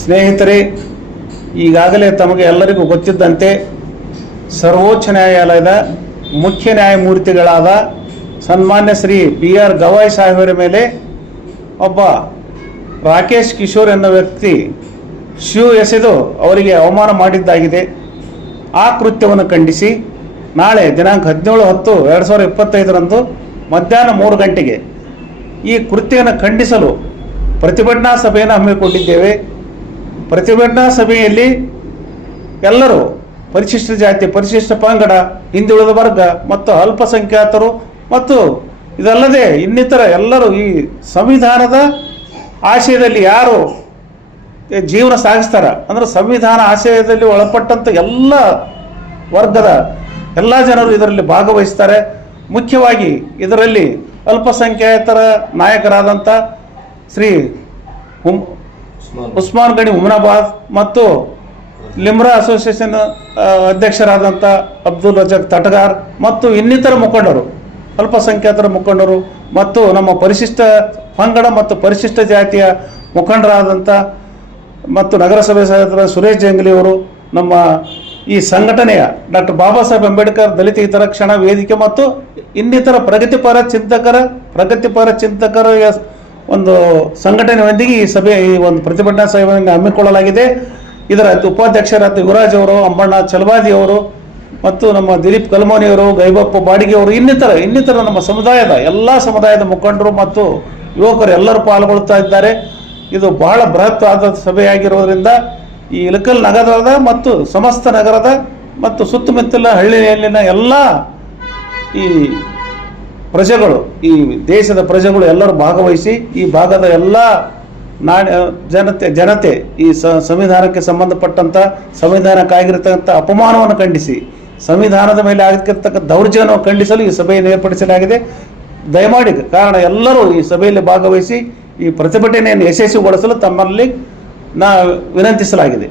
ಸ್ನೇಹಿತರೆ, ಈಗಾಗಲೇ ತಮಗೆ ಎಲ್ಲರಿಗೂ ಗೊತ್ತಿದ್ದಂತೆ ಸರ್ವೋಚ್ಚ ನ್ಯಾಯಾಲಯದ ಮುಖ್ಯ ನ್ಯಾಯಮೂರ್ತಿಗಳಾದ ಸನ್ಮಾನ್ಯ ಶ್ರೀ ಬಿ ಆರ್ ಗವಾಯ್ ಸಾಹೇಬರ ಮೇಲೆ ಒಬ್ಬ ರಾಕೇಶ್ ಕಿಶೋರ್ ಎನ್ನುವ ವ್ಯಕ್ತಿ ಶೂ ಎಸೆದು ಅವರಿಗೆ ಅವಮಾನ ಮಾಡಿದ್ದಾಗಿದೆ. ಆ ಕೃತ್ಯವನ್ನು ಖಂಡಿಸಿ ನಾಳೆ ದಿನಾಂಕ ಹದಿನೇಳು ಹತ್ತು ಎರಡು ಸಾವಿರದ ಇಪ್ಪತ್ತೈದರಂದು ಮಧ್ಯಾಹ್ನ ಮೂರು ಗಂಟೆಗೆ ಈ ಕೃತ್ಯವನ್ನು ಖಂಡಿಸಲು ಪ್ರತಿಭಟನಾ ಸಭೆಯನ್ನು ಹಮ್ಮಿಕೊಂಡಿದ್ದೇವೆ. ಪ್ರತಿಭಟನಾ ಸಭೆಯಲ್ಲಿ ಎಲ್ಲರೂ ಪರಿಶಿಷ್ಟ ಜಾತಿ, ಪರಿಶಿಷ್ಟ ಪಂಗಡ, ಹಿಂದುಳಿದ ವರ್ಗ ಮತ್ತು ಅಲ್ಪಸಂಖ್ಯಾತರು ಮತ್ತು ಇದಲ್ಲದೆ ಇನ್ನಿತರ ಎಲ್ಲರೂ ಈ ಸಂವಿಧಾನದ ಆಶಯದಲ್ಲಿ ಯಾರು ಜೀವನ ಸಾಗಿಸ್ತಾರ? ಅಂದ್ರೆ ಸಂವಿಧಾನ ಆಶಯದಲ್ಲಿ ಒಳಪಟ್ಟಂಥ ಎಲ್ಲ ವರ್ಗದ ಎಲ್ಲ ಜನರು ಇದರಲ್ಲಿ ಭಾಗವಹಿಸ್ತಾರೆ. ಮುಖ್ಯವಾಗಿ ಇದರಲ್ಲಿ ಅಲ್ಪಸಂಖ್ಯಾತರ ನಾಯಕರಾದಂಥ ಶ್ರೀ ಹುಮ್ ಉಸ್ಮಾನ್ ಗಣಿ ಹುಮನಾಬಾದ್ ಮತ್ತು ಲಿಮ್ರಾ ಅಸೋಸಿಯೇಷನ್ ಅಧ್ಯಕ್ಷರಾದಂಥ ಅಬ್ದುಲ್ ರಜಾಕ್ ತಟಗಾರ್ ಮತ್ತು ಇನ್ನಿತರ ಮುಖಂಡರು, ಅಲ್ಪಸಂಖ್ಯಾತರ ಮುಖಂಡರು ಮತ್ತು ನಮ್ಮ ಪರಿಶಿಷ್ಟ ಪಂಗಡ ಮತ್ತು ಪರಿಶಿಷ್ಟ ಜಾತಿಯ ಮುಖಂಡರಾದಂಥ ಮತ್ತು ನಗರಸಭೆ ಸದಸ್ಯರ ಸುರೇಶ್ ಜಂಗ್ಲಿ ಅವರು, ನಮ್ಮ ಈ ಸಂಘಟನೆಯ ಡಾಕ್ಟರ್ ಬಾಬಾ ಸಾಹೇಬ್ ಅಂಬೇಡ್ಕರ್, ದಲಿತ ಹಿತರಕ್ಷಣಾ ವೇದಿಕೆ ಮತ್ತು ಇನ್ನಿತರ ಪ್ರಗತಿಪರ ಚಿಂತಕರ ಪ್ರಗತಿಪರ ಚಿಂತಕರ ಒಂದು ಸಂಘಟನೆಯೊಂದಿಗೆ ಈ ಸಭೆ ಈ ಒಂದು ಪ್ರತಿಭಟನಾ ಸಭೆಯನ್ನು ಹಮ್ಮಿಕೊಳ್ಳಲಾಗಿದೆ. ಇದರ ಉಪಾಧ್ಯಕ್ಷರಾದ ಯುವರಾಜ್ ಅವರು, ಅಂಬಣ್ಣ ಚಲವಾದಿ ಅವರು ಮತ್ತು ನಮ್ಮ ದಿಲೀಪ್ ಕಲ್ಮೋನಿ ಅವರು, ಗೈಬಪ್ಪ ಬಾಡಿಗೆ ಅವರು, ಇನ್ನಿತರ ಇನ್ನಿತರ ನಮ್ಮ ಸಮುದಾಯದ ಎಲ್ಲ ಸಮುದಾಯದ ಮುಖಂಡರು ಮತ್ತು ಯುವಕರು ಎಲ್ಲರೂ ಪಾಲ್ಗೊಳ್ತಾ ಇದ್ದಾರೆ. ಇದು ಬಹಳ ಬೃಹತ್ ಆದ ಸಭೆಯಾಗಿರೋದ್ರಿಂದ ಈ ಇಳಕಲ್ ನಗರದ ಮತ್ತು ಸಮಸ್ತ ನಗರದ ಮತ್ತು ಸುತ್ತಮುತ್ತಲ ಹಳ್ಳಿಯಲ್ಲಿನ ಎಲ್ಲ ಈ ಪ್ರಜೆಗಳು, ಈ ದೇಶದ ಪ್ರಜೆಗಳು ಎಲ್ಲರೂ ಭಾಗವಹಿಸಿ, ಈ ಭಾಗದ ಎಲ್ಲ ನಾಡ ಜನತೆ ಜನತೆ ಈ ಸಂವಿಧಾನಕ್ಕೆ ಸಂಬಂಧಪಟ್ಟಂತ ಸಂವಿಧಾನಕ್ಕಾಗಿರ್ತಕ್ಕಂಥ ಅಪಮಾನವನ್ನು ಖಂಡಿಸಿ, ಸಂವಿಧಾನದ ಮೇಲೆ ಆಗಿರ್ತಕ್ಕಂಥ ದೌರ್ಜನ್ಯವನ್ನು ಖಂಡಿಸಲು ಈ ಸಭೆಯನ್ನು ಏರ್ಪಡಿಸಲಾಗಿದೆ. ದಯಮಾಡಿ ಕಾರಣ ಎಲ್ಲರೂ ಈ ಸಭೆಯಲ್ಲಿ ಭಾಗವಹಿಸಿ, ಈ ಪ್ರತಿಭಟನೆಯನ್ನು ಯಶಸ್ವಿಗೊಳಿಸಲು ತಮ್ಮಲ್ಲಿ ನಾ ವಿನಂತಿಸಲಾಗಿದೆ.